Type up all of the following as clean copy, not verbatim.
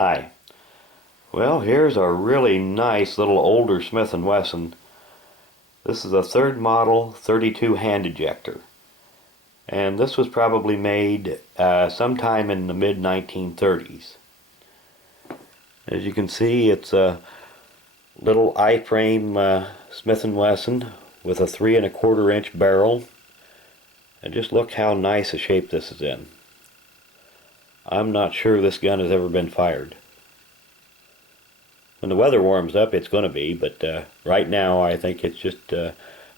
Hi. Well, here's a really nice little older Smith & Wesson. This is a third model 32 hand ejector. And this was probably made sometime in the mid-1930s. As you can see, it's a little I-frame Smith & Wesson with a 3 1/4 inch barrel. And just look how nice a shape this is in. I'm not sure this gun has ever been fired. When the weather warms up, it's going to be, but right now I think it's just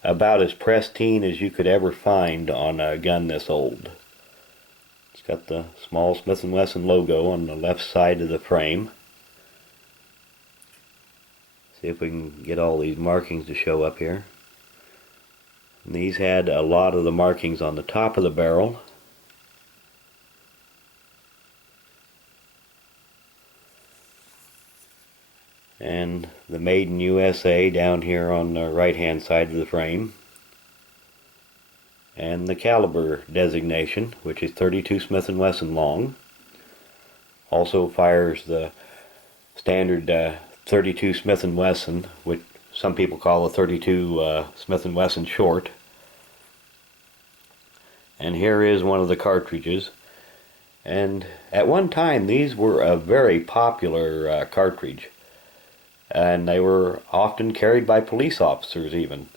about as pristine as you could ever find on a gun this old. It's got the small Smith & Wesson logo on the left side of the frame. See if we can get all these markings to show up here. And these had a lot of the markings on the top of the barrel. And the Made in USA down here on the right hand side of the frame, and the caliber designation, which is 32 Smith & Wesson long. Also fires the standard 32 Smith & Wesson, which some people call a 32 Smith & Wesson short. And here is one of the cartridges. And at one time these were a very popular cartridge. And they were often carried by police officers even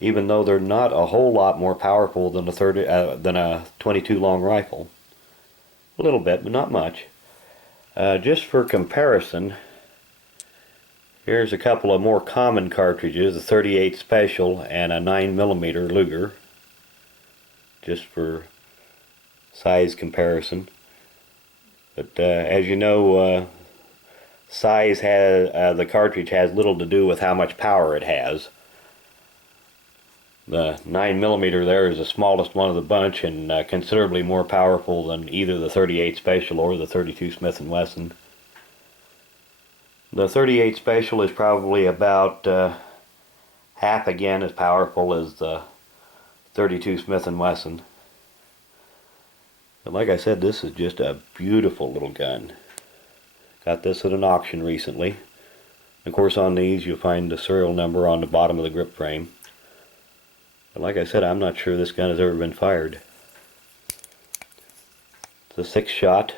though they're not a whole lot more powerful than a 22 long rifle. A little bit, but not much. Just for comparison, here's a couple of more common cartridges, a 38 Special and a 9mm Luger, just for size comparison. But as you know, size has the cartridge has little to do with how much power it has. The 9mm there is the smallest one of the bunch and considerably more powerful than either the 38 Special or the 32 Smith & Wesson. The 38 Special is probably about half again as powerful as the 32 Smith & Wesson. But like I said, this is just a beautiful little gun. Got this at an auction recently. Of course, on these you'll find the serial number on the bottom of the grip frame. But like I said, I'm not sure this gun has ever been fired. It's a 6-shot.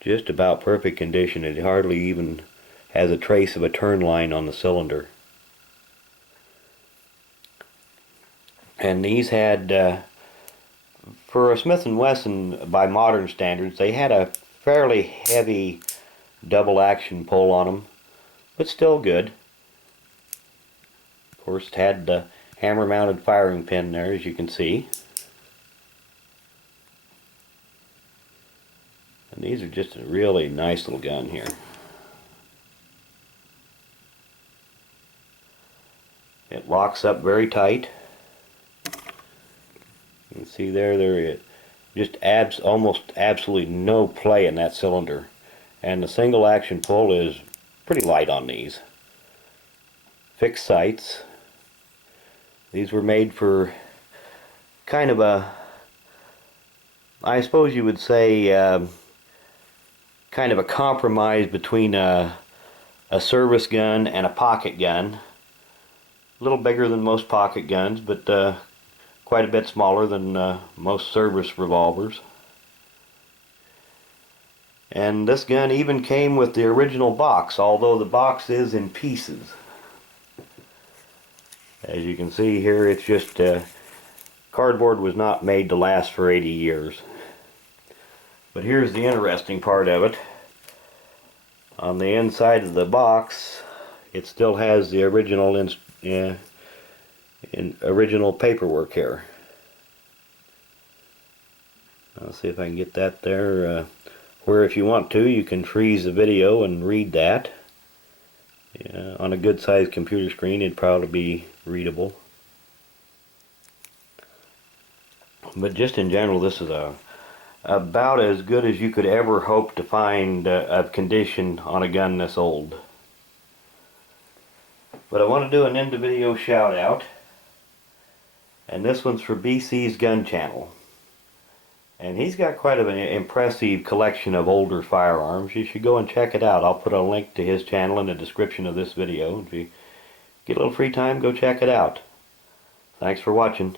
Just about perfect condition. It hardly even has a trace of a turn line on the cylinder. And these had for a Smith & Wesson, by modern standards, they had a fairly heavy double action pull on them, but still good. Of course, it had the hammer mounted firing pin there, as you can see. And these are just a really nice little gun here. It locks up very tight. You can see there is just almost absolutely no play in that cylinder. And the single action pull is pretty light on these. Fixed sights. These were made for kind of a, I suppose you would say, kind of a compromise between a service gun and a pocket gun. A little bigger than most pocket guns, but quite a bit smaller than most service revolvers. And this gun even came with the original box, although the box is in pieces. As you can see here, it's just cardboard was not made to last for 80 years. But here's the interesting part of it. On the inside of the box, it still has the original original paperwork here. I'll see if I can get that there, where if you want to, you can freeze the video and read that. On a good sized computer screen it'd probably be readable. But just in general, this is about as good as you could ever hope to find of condition on a gun this old. But I want to do an end of video shout out. And this one's for BC's Gun Channel. And he's got quite an impressive collection of older firearms. You should go and check it out. I'll put a link to his channel in the description of this video. If you get a little free time, go check it out. Thanks for watching.